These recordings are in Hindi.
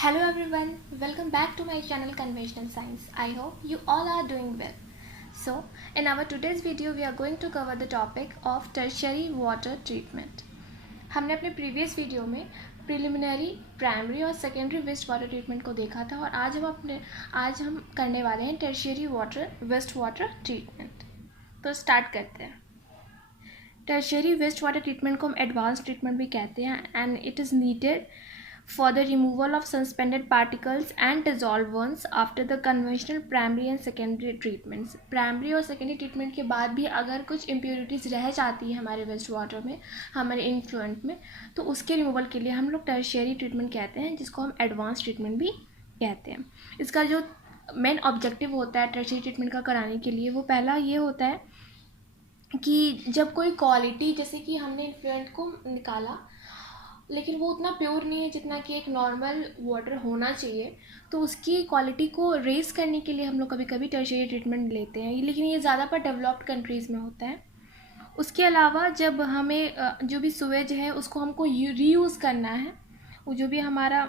Hello everyone, welcome back to my channel Conventional Science. I hope you all are doing well. So, in our today's video we are going to cover the topic of tertiary water treatment. हमने अपने प्रीवियस वीडियो में प्रिलिमिनरी, प्राइमरी और सेकेंडरी वेस्ट वाटर ट्रीटमेंट को देखा था और आज हम करने वाले हैं टर्शियरी वेस्ट वाटर ट्रीटमेंट. तो स्टार्ट करते हैं. टर्शियरी वेस्ट वाटर ट्रीटमेंट को हम एडवांस ट्रीटमेंट भी कहते हैं and it is needed for the removal of suspended particles and dissolved ones after the conventional primary and secondary treatments. Primary और सेकेंडरी ट्रीटमेंट के बाद भी अगर कुछ इम्प्योरिटीज़ रह जाती है हमारे वेस्ट वाटर में, हमारे इन्फ्लुएंट में, तो उसके रिमूवल के लिए हम लोग टर्शियरी ट्रीटमेंट कहते हैं, जिसको हम एडवांस ट्रीटमेंट भी कहते हैं. इसका जो मेन ऑब्जेक्टिव होता है टर्शियरी ट्रीटमेंट का कराने के लिए, वो पहला ये होता है कि जब कोई क्वालिटी, जैसे कि हमने इन्फ्लुएंट को निकाला लेकिन वो उतना प्योर नहीं है जितना कि एक नॉर्मल वाटर होना चाहिए, तो उसकी क्वालिटी को रेज़ करने के लिए हम लोग कभी कभी टर्शियरी ट्रीटमेंट लेते हैं, लेकिन ये ज़्यादा पर डेवलप्ड कंट्रीज़ में होता है. उसके अलावा जब हमें जो भी सुवेज है उसको हमको रीयूज़ करना है, वो जो भी हमारा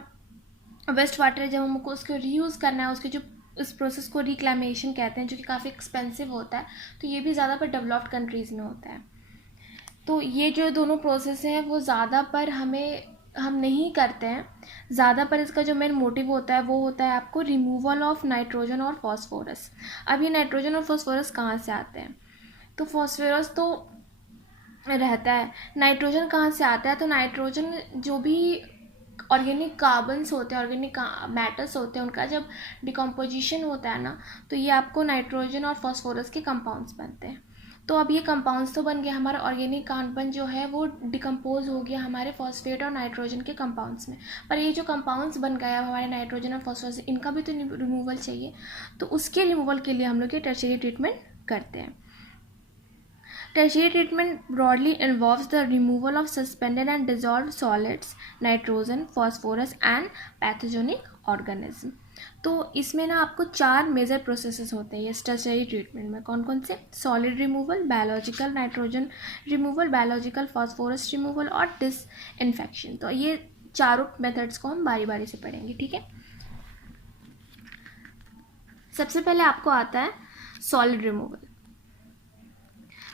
वेस्ट वाटर है, जब हमको उसको रीयूज़ करना है, उसके जो इस प्रोसेस को रिक्लेमेशन कहते हैं, जो कि काफ़ी एक्सपेंसिव होता है, तो ये भी ज़्यादा पर डेवलप्ड कंट्रीज़ में होता है. तो ये जो दोनों प्रोसेस हैं वो ज़्यादा पर हम नहीं करते हैं. ज़्यादा पर इसका जो मेन मोटिव होता है वो होता है आपको रिमूवल ऑफ नाइट्रोजन और फॉस्फोरस. अब ये नाइट्रोजन और फॉस्फोरस कहाँ से आते हैं? तो फॉस्फोरस तो रहता है, नाइट्रोजन कहाँ से आता है? तो नाइट्रोजन जो भी ऑर्गेनिक कार्बन्स होते हैं, ऑर्गेनिक मैटर्स होते हैं, उनका जब डिकम्पोजिशन होता है ना, तो ये आपको नाइट्रोजन और फॉस्फोरस के कंपाउंड्स बनते हैं. तो अब ये कंपाउंड्स तो बन गया, हमारा ऑर्गेनिक कार्बन जो है वो डिकम्पोज हो गया हमारे फॉस्फेट और नाइट्रोजन के कंपाउंड्स में, पर ये जो कंपाउंड्स बन गया हमारे नाइट्रोजन और फॉस्फोरस, इनका भी तो रिमूवल चाहिए. तो उसके रिमूवल के लिए हम लोग ये टर्शियरी ट्रीटमेंट करते हैं. Tertiary treatment broadly involves the removal of suspended and dissolved solids, nitrogen, phosphorus and pathogenic organism. तो इसमें ना आपको 4 मेजर प्रोसेसेस होते हैं ये टर्शियरी ट्रीटमेंट में. कौन कौन से? Solid removal, biological nitrogen removal, biological phosphorus removal और डिसइंफेक्शन. तो ये चारों मेथड्स को हम बारी बारी से पढ़ेंगे, ठीक है. सबसे पहले आपको आता है सॉलिड रिमूवल.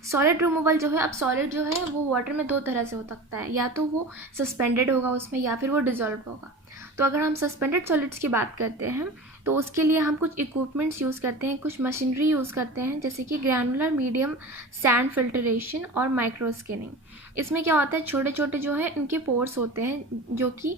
सॉलिड रिमूवल जो है, अब सॉलिड जो है वो वाटर में 2 तरह से हो सकता है, या तो वो सस्पेंडेड होगा उसमें या फिर वो डिजॉल्व होगा. तो अगर हम सस्पेंडेड सॉलिड्स की बात करते हैं तो उसके लिए हम कुछ इक्विपमेंट्स यूज़ करते हैं, कुछ मशीनरी यूज़ करते हैं, जैसे कि ग्रैनुलर मीडियम सैंड फिल्ट्रेशन और माइक्रो स्कैनिंग. इसमें क्या होता है, छोटे छोटे जो है इनके पोर्स होते हैं जो कि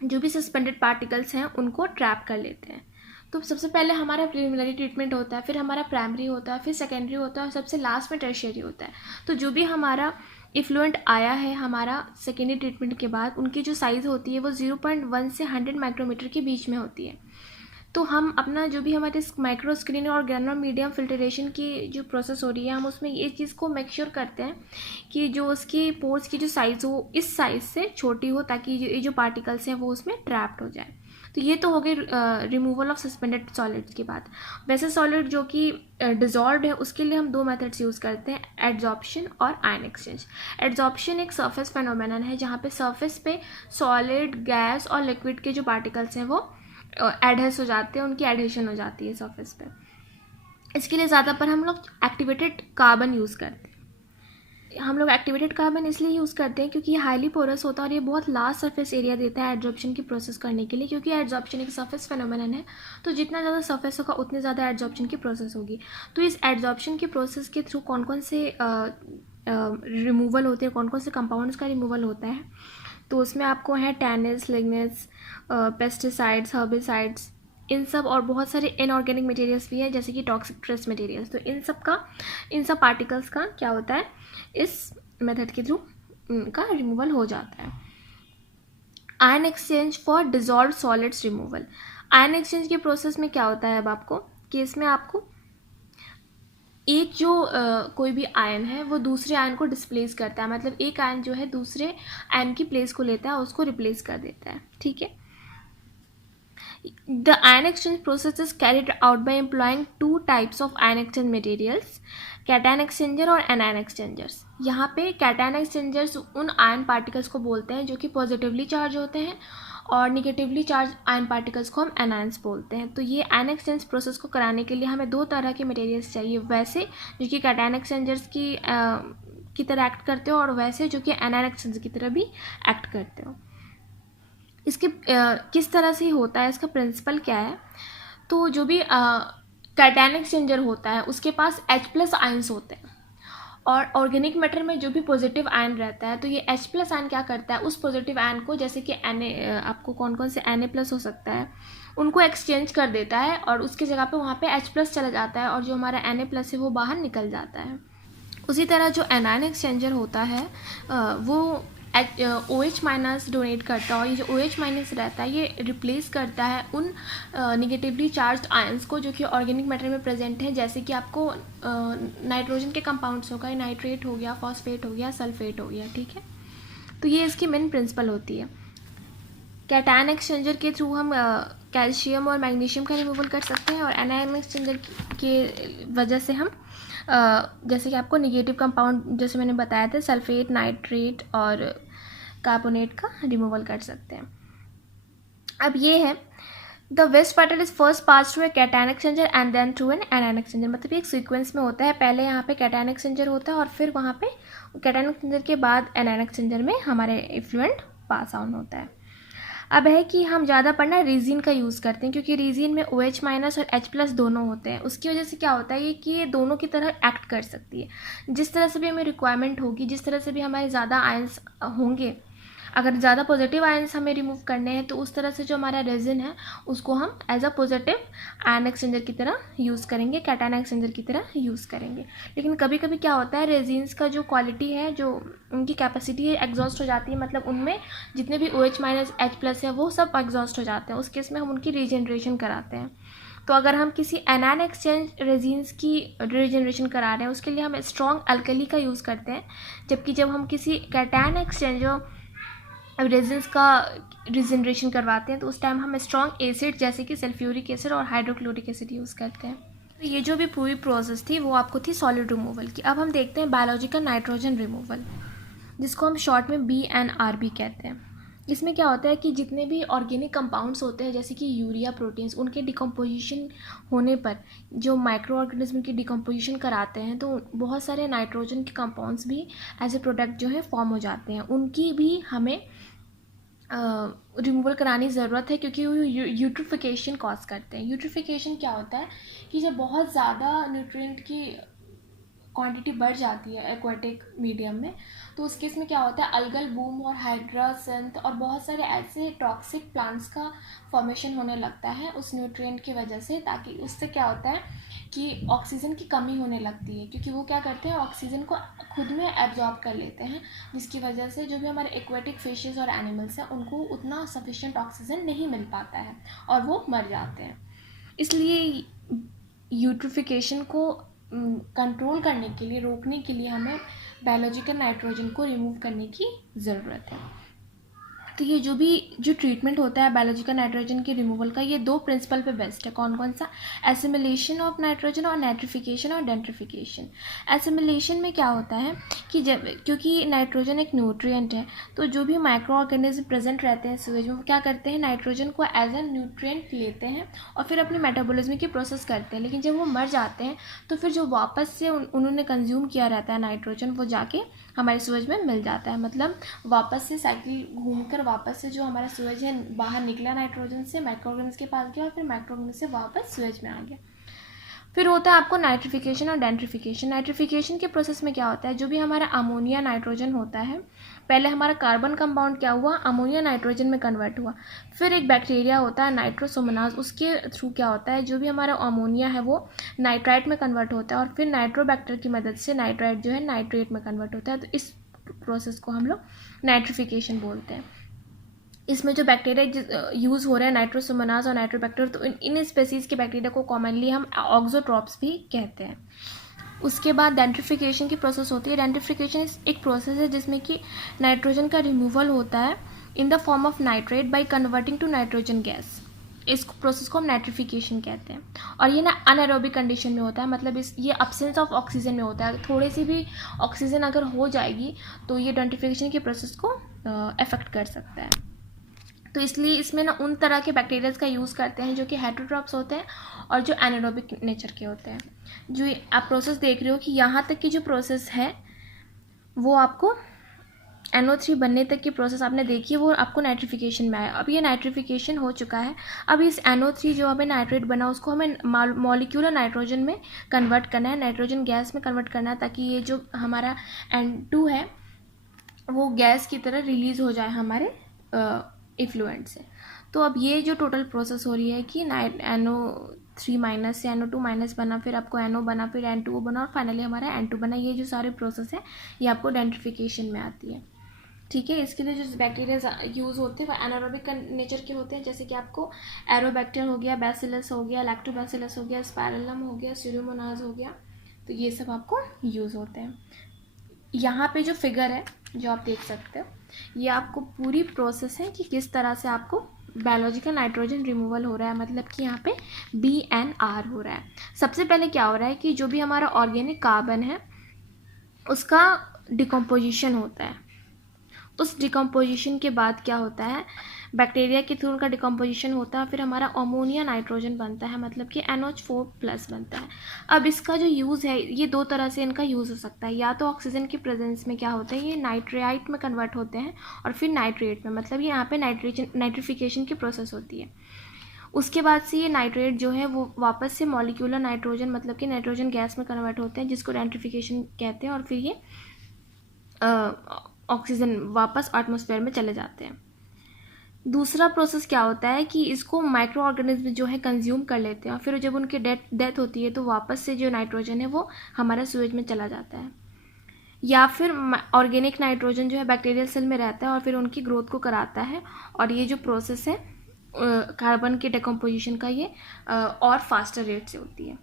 जो भी सस्पेंडेड पार्टिकल्स हैं उनको ट्रैप कर लेते हैं. तो सबसे पहले हमारा प्रिलिमिनरी ट्रीटमेंट होता है, फिर हमारा प्राइमरी होता है, फिर सेकेंडरी होता है और सबसे लास्ट में टर्शियरी होता है. तो जो भी हमारा इफ्लुएंट आया है हमारा सेकेंडरी ट्रीटमेंट के बाद, उनकी जो साइज़ होती है वो 0.1 से 100 माइक्रोमीटर के बीच में होती है. तो हम अपना जो भी हमारे माइक्रो स्क्रीन और ग्रैनुलर मीडियम फिल्ट्रेशन की जो प्रोसेस हो रही है, हम उसमें ये चीज़ को मेक श्योर करते हैं कि जो उसकी पोर्स की जो साइज़ हो इस साइज़ से छोटी हो, ताकि ये जो पार्टिकल्स हैं वो उसमें ट्रैप्ड हो जाए. तो ये तो हो गई रिमूवल ऑफ सस्पेंडेड सॉलिड्स की बात. वैसे सॉलिड जो कि डिजॉल्व्ड है उसके लिए हम 2 मेथड्स यूज़ करते हैं, एड्जॉर्प्शन और आयन एक्सचेंज. एड्जॉर्प्शन एक सरफेस फेनोमेनन है जहाँ पे सरफेस पे सॉलिड, गैस और लिक्विड के जो पार्टिकल्स हैं वो एडहेस हो जाते हैं, उनकी एडहेशन हो जाती है सरफेस पे. इसके लिए ज़्यादा पर हम लोग एक्टिवेटेड कार्बन यूज़ करते हैं. हम लोग एक्टिवेटेड कार्बन इसलिए यूज़ करते हैं क्योंकि ये हाईली पोरस होता है और ये बहुत लार्ज सरफेस एरिया देता है एड्जॉर्प्शन की प्रोसेस करने के लिए, क्योंकि एड्जॉर्प्शन एक सरफेस फेनोमेनन है. तो जितना ज़्यादा सरफेस होगा उतनी ज़्यादा एड्जॉर्प्शन की प्रोसेस होगी. तो इस एड्जॉर्प्शन की प्रोसेस के थ्रू कौन कौन से रिमूवल होते हैं, कौन कौन से कंपाउंड्स का रिमूवल होता है, तो उसमें आपको है टैनिस, लिग्निन्स, पेस्टिसाइड्स, हर्बिसाइड्स, इन सब, और बहुत सारे इनऑर्गेनिक मटेरियल्स भी हैं जैसे कि टॉक्सिक ट्रेस मटेरियल्स. तो इन सब पार्टिकल्स का क्या होता है, इस मेथड के थ्रू इनका रिमूवल हो जाता है. Ion exchange for dissolve solids removal. Ion exchange के प्रोसेस में क्या होता है अब आपको कि इसमें आपको एक जो कोई भी आयन है वो दूसरे आयन को डिस्प्लेस करता है, मतलब एक आयन जो है दूसरे आयन की प्लेस को लेता है, उसको रिप्लेस कर देता है, ठीक है. The ion exchange process is carried out by employing 2 types of ion exchange materials, cation exchanger और एनायन एक्सचेंजर्स. यहाँ पे कैटायन एक्सचेंजर्स उन आयन पार्टिकल्स को बोलते हैं जो कि पॉजिटिवली चार्ज होते हैं और निगेटिवली चार्ज आयन पार्टिकल्स को हम एनायंस बोलते हैं। तो ये आयन एक्सचेंज प्रोसेस को कराने के लिए हमें दो तरह के मटेरियल्स चाहिए, वैसे जो कि कैटायन एक्सचेंजर्स की तरह एक्ट करते हो और वैसे जो कि एनायन एक्सचेंजर की तरह भी एक्ट करते हो। इसके किस तरह से होता है, इसका प्रिंसिपल क्या है? तो जो भी कैटायन एक्सचेंजर होता है उसके पास H+ आयंस होते हैं, और ऑर्गेनिक मैटर में जो भी पॉजिटिव आयन रहता है तो ये H+ आयन क्या करता है, उस पॉजिटिव आयन को, जैसे कि आपको कौन कौन से Na+ हो सकता है, उनको एक्सचेंज कर देता है और उसकी जगह पे वहाँ पे H+ चला जाता है और जो हमारा Na+ है वो बाहर निकल जाता है। उसी तरह जो एनायन एक्सचेंजर होता है वो OH- डोनेट करता है, और ये जो OH- रहता है ये रिप्लेस करता है उन निगेटिवली चार्ज आयंस को जो कि ऑर्गेनिक मैटर में प्रेजेंट है, जैसे कि आपको नाइट्रोजन के कंपाउंड्स होगा, नाइट्रेट हो गया, फॉस्फेट हो गया, सल्फेट हो गया, ठीक है। तो ये इसकी मेन प्रिंसिपल होती है। कैटायन एक्सचेंजर के थ्रू हम कैल्शियम और मैग्नीशियम का रिमूवल कर सकते हैं, और एनायन एक्सचेंजर के वजह से हम जैसे कि आपको निगेटिव कंपाउंड जैसे मैंने बताया था, सल्फेट, नाइट्रेट और कार्बोनेट का रिमूवल कर सकते हैं। अब ये है the waste particle is first pass through a cation exchanger and then through an anion exchanger. मतलब एक सीक्वेंस में होता है, पहले यहाँ पे कैटायन एक्सचेंजर होता है और फिर वहाँ पे कैटायन एक्सचेंजर के बाद एनायन एक्सचेंजर में हमारे इफ्लुएंट पास ऑन होता है। अब है कि हम ज़्यादा पढ़ना रीजिन का यूज़ करते हैं, क्योंकि रीजिन में OH- और H+ दोनों होते हैं। उसकी वजह से क्या होता है कि ये दोनों की तरह एक्ट कर सकती है। जिस तरह से भी हमें रिक्वायरमेंट होगी, जिस तरह से भी हमारे ज़्यादा आयंस होंगे, अगर ज़्यादा पॉजिटिव आयंस हमें रिमूव करने हैं तो उस तरह से जो हमारा रेजिन है उसको हम as a positive ion exchanger की तरह यूज़ करेंगे, कैटायन एक्सचेंजर की तरह यूज़ करेंगे। लेकिन कभी कभी क्या होता है, रेजिन्स का जो क्वालिटी है, जो उनकी कैपेसिटी है, एग्जॉस्ट हो जाती है, मतलब उनमें जितने भी OH- H+ है वो सब एग्जॉस्ट हो जाते हैं। उस केस में हम उनकी रीजनरेशन कराते हैं। तो अगर हम किसी एनायन एक्सचेंज रेजिन्स की रीजनरेशन करा रहे हैं उसके लिए हम स्ट्रॉन्ग अल्कली का यूज़ करते हैं, जबकि जब हम किसी कैटायन एक्सचेंजर रेजिन्स का रीजनरेशन करवाते हैं तो उस टाइम हम स्ट्रॉन्ग एसिड जैसे कि सल्फ्यूरिक एसिड और हाइड्रोक्लोरिक एसिड यूज़ करते हैं। तो ये जो भी पूरी प्रोसेस थी वो आपको थी सॉलिड रिमूवल की। अब हम देखते हैं बायोलॉजिकल नाइट्रोजन रिमूवल, जिसको हम शॉर्ट में BNRB कहते हैं। इसमें क्या होता है कि जितने भी ऑर्गेनिक कंपाउंड्स होते हैं जैसे कि यूरिया, प्रोटीन्स, उनके डिकम्पोजिशन होने पर जो माइक्रो ऑर्गेनिज्म की डिकम्पोजिशन कराते हैं तो बहुत सारे नाइट्रोजन के कंपाउंड्स भी एज ए प्रोडक्ट जो है फॉर्म हो जाते हैं। उनकी भी हमें रिमूवल करानी ज़रूरत है, क्योंकि वो यूट्रिफिकेशन कॉज करते हैं। यूट्रिफिकेशन क्या होता है कि जब बहुत ज़्यादा न्यूट्रिएंट की क्वांटिटी बढ़ जाती है एक्वाटिक मीडियम में, तो उस केस में क्या होता है, अलगल बूम और हाइड्रासेंथ और बहुत सारे ऐसे टॉक्सिक प्लांट्स का फॉर्मेशन होने लगता है उस न्यूट्रिएंट की वजह से। ताकि उससे क्या होता है कि ऑक्सीजन की कमी होने लगती है, क्योंकि वो क्या करते हैं, ऑक्सीजन को खुद में एब्जॉर्ब कर लेते हैं, जिसकी वजह से जो भी हमारे एक्वाटिक फिशेस और एनिमल्स हैं उनको उतना सफिशिएंट ऑक्सीजन नहीं मिल पाता है और वो मर जाते हैं। इसलिए यूट्रिफिकेशन को कंट्रोल करने के लिए, रोकने के लिए हमें बायोलॉजिकल नाइट्रोजन को रिमूव करने की ज़रूरत है। तो ये जो ट्रीटमेंट होता है बायोलॉजिकल नाइट्रोजन के रिमूवल का, ये दो प्रिंसिपल पे बेस्ट है। कौन कौन सा? एसिमिलेशन ऑफ नाइट्रोजन और नाइट्रिफिकेशन और डेंट्रिफिकेशन। एसिमिलेशन में क्या होता है कि जब, क्योंकि नाइट्रोजन एक न्यूट्रिएंट है, तो जो भी माइक्रो ऑर्गेनिज्म प्रेजेंट रहते हैं सूरज में वो क्या करते हैं, नाइट्रोजन को एज ए न्यूट्रिएंट लेते हैं और फिर अपने मेटाबॉलिज्म की प्रोसेस करते हैं। लेकिन जब वो मर जाते हैं तो फिर जो वापस से उन्होंने कंज्यूम किया रहता है नाइट्रोजन, वो जाके हमारे सूरज में मिल जाता है। मतलब वापस से साइकिल घूमकर वापस से जो हमारा सूरज है बाहर निकला नाइट्रोजन से, माइक्रो ऑर्गेनिज्म के पास गया और फिर माइक्रो ऑर्गेनिज्म से वापस सूरज में आ गया। फिर होता है आपको नाइट्रिफिकेशन और डेंट्रिफिकेशन। नाइट्रिफिकेशन के प्रोसेस में क्या होता है, जो भी हमारा अमोनिया नाइट्रोजन होता है, पहले हमारा कार्बन कंपाउंड क्या हुआ, अमोनिया नाइट्रोजन में कन्वर्ट हुआ। फिर एक बैक्टीरिया होता है नाइट्रोसोमोनास, उसके थ्रू क्या होता है, जो भी हमारा अमोनिया है वो नाइट्राइट में कन्वर्ट होता है और फिर नाइट्रोबैक्टर की मदद से नाइट्राइट जो है नाइट्रेट में कन्वर्ट होता है। तो इस प्रोसेस को हम लोग नाइट्रिफिकेशन बोलते हैं। इसमें जो बैक्टीरिया यूज़ हो रहा है नाइट्रोसोमोनास और नाइट्रोबैक्टर, तो इन स्पेसीज़ के बैक्टीरिया को कॉमनली हम ऑक्सोट्रॉप्स भी कहते हैं। उसके बाद डेंट्रिफिकेशन की प्रोसेस होती है। डेंट्रिफिकेशन एक प्रोसेस है जिसमें कि नाइट्रोजन का रिमूवल होता है in the form of nitrate by converting to nitrogen gas. इस प्रोसेस को हम नाइट्रिफिकेशन कहते हैं और ये ना अनएरोबिक कंडीशन में होता है, मतलब ये अब्सेंस ऑफ ऑक्सीजन में होता है। थोड़ी सी भी ऑक्सीजन अगर हो जाएगी तो ये डेंट्रिफिकेशन की प्रोसेस को अफेक्ट कर सकता है। तो इसलिए इसमें ना उन तरह के बैक्टीरियाज का यूज़ करते हैं जो कि हेटेरोट्रॉप्स होते हैं और जो एनारोबिक नेचर के होते हैं। जो आप प्रोसेस देख रहे हो कि यहाँ तक की जो प्रोसेस है वो आपको NO3 बनने तक की प्रोसेस आपने देखी है, वो आपको नाइट्रिफिकेशन में आया। अब ये नाइट्रिफिकेशन हो चुका है। अब इस NO3 जो हमें नाइट्रेट बना उसको हमें मॉलिक्यूलर नाइट्रोजन में कन्वर्ट करना है, नाइट्रोजन गैस में कन्वर्ट करना है, ताकि ये जो हमारा N2 है वो गैस की तरह रिलीज़ हो जाए हमारे इफ्लुएंट से। तो अब ये जो टोटल प्रोसेस हो रही है कि NO3 माइनस से NO2 माइनस बना, फिर आपको NO बना, फिर N2O बना और फाइनली हमारा N2 बना, ये जो सारे प्रोसेस है ये आपको डेंट्रिफिकेशन में आती है। ठीक है, इसके लिए जो बैक्टीरिया यूज़ होते हैं वो एनारोबिक नेचर के होते हैं, जैसे कि आपको एरोबैक्टर हो गया, बैसिलस हो गया, लैक्टोबैसिलस हो गया, स्पाइरलम हो गया, स्यूडोमोनास हो गया, तो ये सब आपको यूज़ होते हैं। यहाँ पे जो फिगर है जो आप देख सकते हो, ये आपको पूरी प्रोसेस है कि किस तरह से आपको बायोलॉजिकल नाइट्रोजन रिमूवल हो रहा है, मतलब कि यहाँ पे BNR हो रहा है। सबसे पहले क्या हो रहा है कि जो भी हमारा ऑर्गेनिक कार्बन है उसका डिकम्पोजिशन होता है। उस डिकम्पोजिशन के बाद क्या होता है, बैक्टीरिया के थ्रू उनका डिकम्पोजिशन होता है, फिर हमारा अमोनिया नाइट्रोजन बनता है, मतलब कि NH4+ बनता है। अब इसका जो यूज़ है ये दो तरह से इनका यूज़ हो सकता है, या तो ऑक्सीजन की प्रेजेंस में क्या होता है ये नाइट्रेट में कन्वर्ट होते हैं और फिर नाइट्रेट में, मतलब ये यहाँ पे नाइट्रिफिकेशन की प्रोसेस होती है। उसके बाद से ये नाइट्रेट जो है वो वापस से मॉलिक्यूलर नाइट्रोजन, मतलब कि नाइट्रोजन गैस में कन्वर्ट होते हैं, जिसको नाइट्रिफिकेशन कहते हैं, और फिर ये ऑक्सीजन वापस एटमॉस्फेयर में चले जाते हैं। दूसरा प्रोसेस क्या होता है कि इसको माइक्रो ऑर्गेनिज्म जो है कंज्यूम कर लेते हैं, और फिर जब उनकी डेथ होती है तो वापस से जो नाइट्रोजन है वो हमारा सूरज में चला जाता है। या फिर ऑर्गेनिक नाइट्रोजन जो है बैक्टीरियल सेल में रहता है और फिर उनकी ग्रोथ को कराता है, और ये जो प्रोसेस है कार्बन के डिकम्पोजिशन का ये और फास्टर रेट से होती है।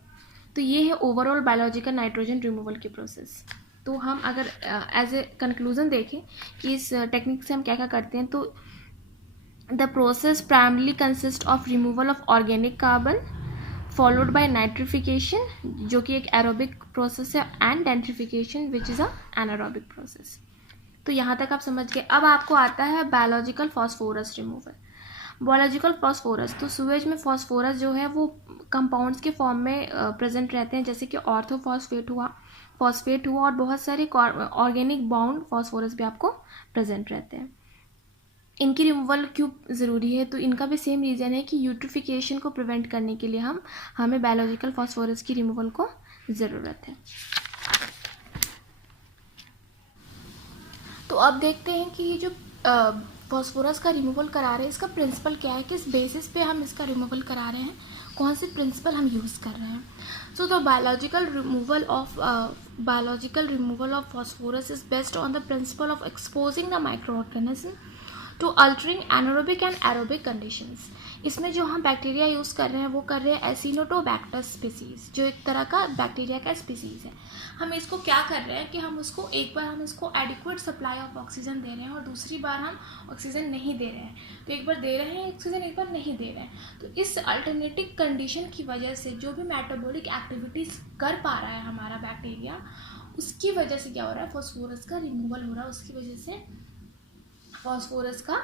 तो ये है ओवरऑल बायोलॉजिकल नाइट्रोजन रिमूवल की प्रोसेस। तो हम अगर एज ए कंक्लूजन देखें कि इस टेक्निक से हम क्या क्या करते हैं, तो the process primarily consist of removal of organic carbon followed by nitrification, जो कि एक एरोबिक प्रोसेस है, and denitrification which is a anaerobic process. तो यहाँ तक आप समझ गए। अब आपको आता है biological phosphorus removal. Biological phosphorus, तो सूरज में फॉस्फोरस जो है वो कंपाउंड्स के फॉर्म में प्रेजेंट रहते हैं, जैसे कि ऑर्थोफॉस्फेट हुआ, फॉस्फेट हुआ, और बहुत सारे ऑर्गेनिक बाउंड फॉस्फोरस भी आपको प्रेजेंट रहते हैं। इनकी रिमूवल क्यों ज़रूरी है, तो इनका भी सेम रीज़न है कि यूट्रिफिकेशन को प्रिवेंट करने के लिए हमें बायोलॉजिकल फॉस्फोरस की रिमूवल को ज़रूरत है। तो अब देखते हैं कि ये जो फॉस्फोरस का रिमूवल करा रहे हैं इसका प्रिंसिपल क्या है, किस बेसिस पे हम इसका रिमूवल करा रहे हैं, कौन से प्रिंसिपल हम यूज़ कर रहे हैं। So the biological removal of phosphorus is based on the principle of exposing the microorganism to altering anaerobic and aerobic conditions। इसमें जो हम बैक्टीरिया यूज़ कर रहे हैं वो कर रहे हैं एसिनोटोबैक्टर स्पीसीज़, जो एक तरह का बैक्टीरिया का स्पीसीज़ है। हम इसको क्या कर रहे हैं कि हम इसको एडिक्वेट सप्लाई ऑफ ऑक्सीजन दे रहे हैं और दूसरी बार हम ऑक्सीजन नहीं दे रहे हैं। तो एक बार दे रहे हैं ऑक्सीजन, एक बार नहीं दे रहे हैं। तो इस अल्टरनेटिव कंडीशन की वजह से जो भी मेटाबॉलिक एक्टिविटीज़ कर पा रहा है हमारा बैक्टीरिया, उसकी वजह से क्या हो रहा है, फॉस्फोरस का रिमूवल हो रहा है, उसकी वजह से फॉस्फोरस का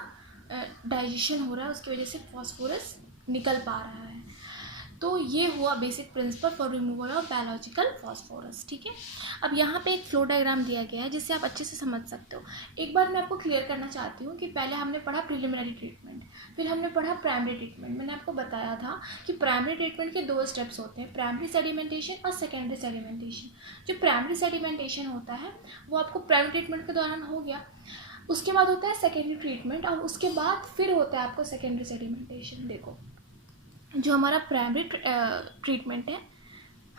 डाइजेशन हो रहा है, उसकी वजह से फॉस्फोरस निकल पा रहा है। तो ये हुआ basic principle for removal of biological phosphorus. ठीक है, अब यहाँ पे एक फ्लो डायग्राम दिया गया है जिससे आप अच्छे से समझ सकते हो। एक बार मैं आपको क्लियर करना चाहती हूँ कि पहले हमने पढ़ा प्रिलिमिनरी ट्रीटमेंट, फिर हमने पढ़ा प्राइमरी ट्रीटमेंट। मैंने आपको बताया था कि प्राइमरी ट्रीटमेंट के 2 स्टेप्स होते हैं, प्राइमरी सेडिमेंटेशन और सेकेंडरी सेडिमेंटेशन। जो प्राइमरी सेडिमेंटेशन होता है वो आपको प्राइमरी ट्रीटमेंट के दौरान हो गया, उसके बाद होता है सेकेंडरी ट्रीटमेंट, और उसके बाद फिर होता है आपको सेकेंडरी सेडिमेंटेशन। देखो, जो हमारा प्राइमरी ट्रीटमेंट है,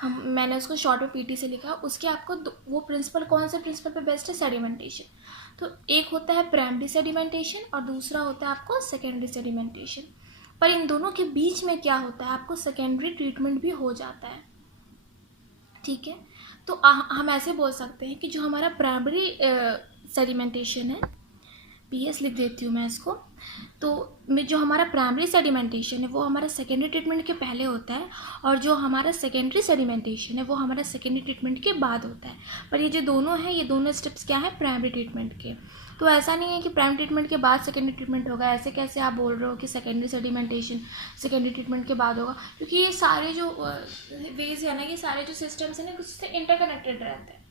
मैंने उसको शॉर्ट में PT से लिखा, उसके आपको वो प्रिंसिपल कौन से प्रिंसिपल पे बेस्ड है, सेडिमेंटेशन। तो एक होता है प्राइमरी सेडिमेंटेशन और दूसरा होता है आपको सेकेंडरी सेडिमेंटेशन। पर इन दोनों के बीच में क्या होता है, आपको सेकेंडरी ट्रीटमेंट भी हो जाता है। ठीक है, तो हम ऐसे बोल सकते हैं कि जो हमारा प्राइमरी सेडिमेंटेशन है, PS लिख देती हूँ मैं इसको, तो जो हमारा प्राइमरी सेडिमेंटेशन है वो हमारा सेकेंडरी ट्रीटमेंट के पहले होता है, और जो हमारा सेकेंडरी सेडिमेंटेशन है वो हमारा सेकेंडरी ट्रीटमेंट के बाद होता है। पर ये जो दोनों हैं, ये दोनों स्टेप्स क्या है, प्राइमरी ट्रीटमेंट के। तो ऐसा नहीं है कि प्राइमरी ट्रीटमेंट के बाद सेकेंडरी ट्रीटमेंट होगा। ऐसे कैसे आप बोल रहे हो कि सेकेंडरी सेडिमेंटेशन सेकेंडरी ट्रीटमेंट के बाद होगा, क्योंकि ये सारे जो वेज है ना, ये सारे जो सिस्टम्स हैं ना, उससे इंटरकनेक्टेड रहते हैं,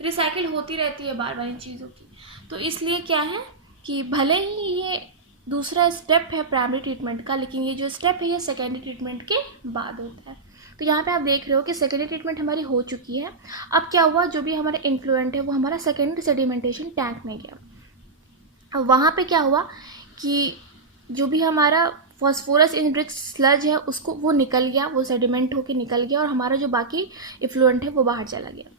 रिसाइकिल होती रहती है बार बार इन चीज़ों की। तो इसलिए क्या है कि भले ही ये दूसरा स्टेप है प्राइमरी ट्रीटमेंट का, लेकिन ये जो स्टेप है ये सेकेंडरी ट्रीटमेंट के बाद होता है। तो यहाँ पे आप देख रहे हो कि सेकेंडरी ट्रीटमेंट हमारी हो चुकी है। अब क्या हुआ, जो भी हमारा इन्फ्लुएंट है वो हमारा सेकेंडरी सेडिमेंटेशन टैंक में गया। अब वहाँ पे क्या हुआ कि जो भी हमारा फॉस्फोरस इनरिच स्लज है उसको वो निकल गया, वो सेडिमेंट होके निकल गया, और हमारा जो बाकी इफ्लुएंट है वो बाहर चला गया।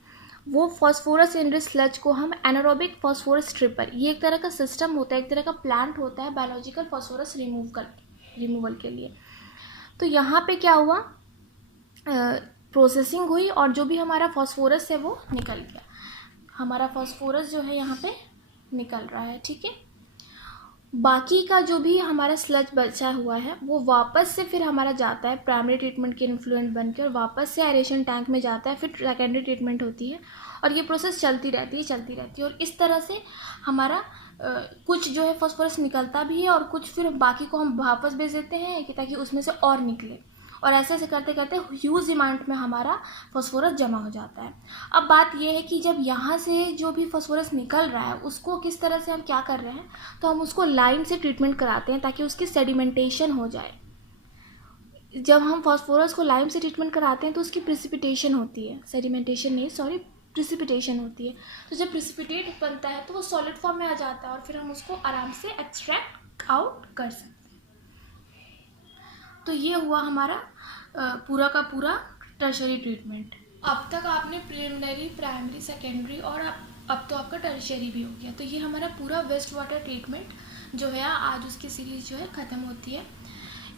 वो फॉस्फोरस इनरिच स्लज को हम एनारोबिक फॉस्फोरस स्ट्रिपर, ये एक तरह का सिस्टम होता है, एक तरह का प्लांट होता है बायोलॉजिकल फॉस्फोरस रिमूवल के लिए। तो यहाँ पे क्या हुआ, प्रोसेसिंग हुई और जो भी हमारा फॉस्फोरस है वो निकल गया। हमारा फॉस्फोरस जो है यहाँ पे निकल रहा है, ठीक है। बाकी का जो भी हमारा स्लज बचा हुआ है वो वापस से फिर हमारा जाता है प्राइमरी ट्रीटमेंट के इन्फ्लुएंट बन के, और वापस से एरेशन टैंक में जाता है, फिर सेकेंडरी ट्रीटमेंट होती है, और ये प्रोसेस चलती रहती है। और इस तरह से हमारा कुछ जो है फॉस्फोरस निकलता भी है, और कुछ फिर बाकी को हम वापस भेज देते हैं कि ताकि उसमें से और निकले, और ऐसे ऐसे करते करते ह्यूज अमाउंट में हमारा फॉस्फोरस जमा हो जाता है। अब बात यह है कि जब यहाँ से जो भी फॉस्फोरस निकल रहा है उसको किस तरह से हम क्या कर रहे हैं, तो हम उसको लाइम से ट्रीटमेंट कराते हैं ताकि उसकी सेडिमेंटेशन हो जाए। जब हम फॉस्फोरस को लाइम से ट्रीटमेंट कराते हैं तो उसकी प्रिसिपिटेशन होती है, सेडिमेंटेशन नहीं, सॉरी, प्रिसिपिटेशन होती है। तो जब प्रिसिपिटेट बनता है तो वो सॉलिड फॉर्म में आ जाता है, और फिर हम उसको आराम से एक्सट्रैक्ट आउट कर सकते हैं। तो ये हुआ हमारा पूरा का पूरा टर्शरी ट्रीटमेंट। अब तक आपने प्रिलिमिनरी, प्राइमरी, सेकेंडरी और अब तो आपका टर्शरी भी हो गया। तो ये हमारा पूरा वेस्ट वाटर ट्रीटमेंट जो है, आज उसकी सीरीज़ जो है ख़त्म होती है।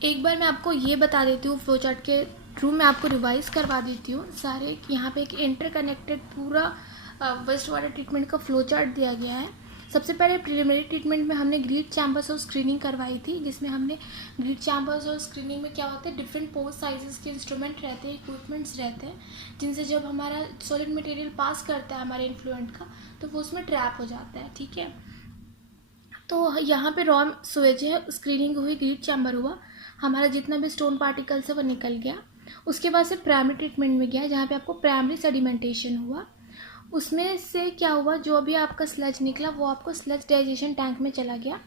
एक बार मैं आपको ये बता देती हूँ, फ्लो चार्ट के थ्रू मैं आपको रिवाइज़ करवा देती हूँ सारे। यहाँ पे एक इंटरकनेक्टेड पूरा वेस्ट वाटर ट्रीटमेंट का फ्लो चार्ट दिया गया है। सबसे पहले प्रिलिमिनरी ट्रीटमेंट में हमने ग्रीड चैम्बर्स और स्क्रीनिंग करवाई थी, जिसमें हमने ग्रीड चैम्बर्स और स्क्रीनिंग में क्या होता है, डिफरेंट पोर साइजेस के इंस्ट्रूमेंट रहते हैं, इक्विपमेंट्स रहते हैं, जिनसे जब हमारा सॉलिड मटेरियल पास करता है हमारे इन्फ्लुएंट का तो वो उसमें ट्रैप हो जाता है, ठीक है। तो यहाँ पे रॉ स्वेज है, स्क्रीनिंग हुई, ग्रीड चैम्बर हुआ, हमारा जितना भी स्टोन पार्टिकल्स है वो निकल गया। उसके बाद से प्राइमरी ट्रीटमेंट में गया, जहाँ पे आपको प्राइमरी सेडिमेंटेशन हुआ। उसमें से क्या हुआ, जो भी आपका स्लज निकला वो आपको स्लज डाइजेशन टैंक में चला गया।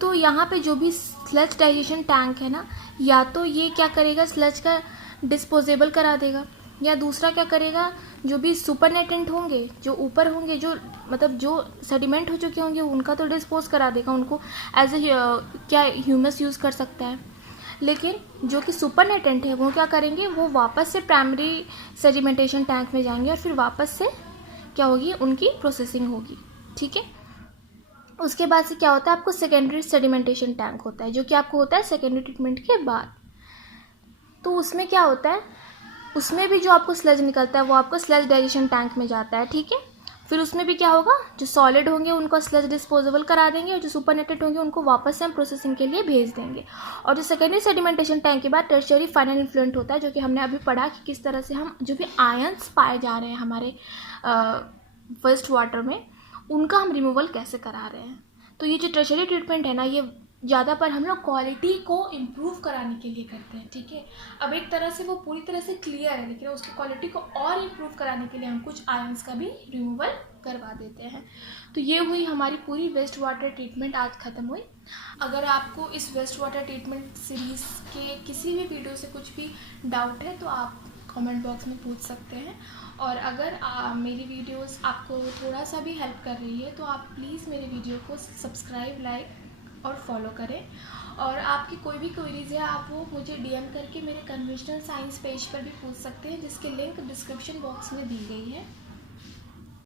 तो यहाँ पे जो भी स्लज डाइजेशन टैंक है ना, या तो ये क्या करेगा, स्लज का डिस्पोजेबल करा देगा, या दूसरा क्या करेगा, जो भी सुपरनेटेंट होंगे, जो ऊपर होंगे, जो मतलब जो सेडिमेंट हो चुके होंगे, उनका तो डिस्पोज करा देगा, उनको एज ए क्या ह्यूमस यूज़ कर सकता है। लेकिन जो कि सुपरनेटेंट है वो क्या करेंगे, वो वापस से प्राइमरी सेडिमेंटेशन टैंक में जाएंगे, और फिर वापस से क्या होगी, उनकी प्रोसेसिंग होगी, ठीक है। उसके बाद से क्या होता है, आपको सेकेंडरी सेडिमेंटेशन टैंक होता है, जो कि आपको होता है सेकेंडरी ट्रीटमेंट के बाद। तो उसमें क्या होता है, उसमें भी जो आपको स्लज निकलता है वो आपको स्लज डाइजेशन टैंक में जाता है, ठीक है। फिर उसमें भी क्या होगा, जो सॉलिड होंगे उनको स्लज डिस्पोजेबल करा देंगे, और जो सुपरनेटेड होंगे उनको वापस से हम प्रोसेसिंग के लिए भेज देंगे। और जो सेकेंडरी सेडिमेंटेशन टैंक के बाद टर्शियरी फाइनल इन्फ्लुएंट होता है, जो कि हमने अभी पढ़ा कि किस तरह से हम जो भी आयंस पाए जा रहे हैं हमारे वेस्ट वाटर में, उनका हम रिमूवल कैसे करा रहे हैं। तो ये जो टर्शियरी ट्रीटमेंट है ना, ये ज़्यादा पर हम लोग क्वालिटी को इम्प्रूव कराने के लिए करते हैं, ठीक है। अब एक तरह से वो पूरी तरह से क्लियर है, लेकिन उसकी क्वालिटी को और इम्प्रूव कराने के लिए हम कुछ आयंस का भी रिमूवल करवा देते हैं। तो ये हुई हमारी पूरी वेस्ट वाटर ट्रीटमेंट, आज ख़त्म हुई। अगर आपको इस वेस्ट वाटर ट्रीटमेंट सीरीज़ के किसी भी वीडियो से कुछ भी डाउट है तो आप कमेंट बॉक्स में पूछ सकते हैं। और अगर मेरी वीडियोस आपको थोड़ा सा भी हेल्प कर रही है तो आप प्लीज़ मेरे वीडियो को सब्सक्राइब, लाइक और फॉलो करें। और आपकी कोई भी क्वेरीज है आप वो मुझे डीएम करके मेरे कन्वेंशनल साइंस पेज पर भी पूछ सकते हैं, जिसकी लिंक डिस्क्रिप्शन बॉक्स में दी गई है।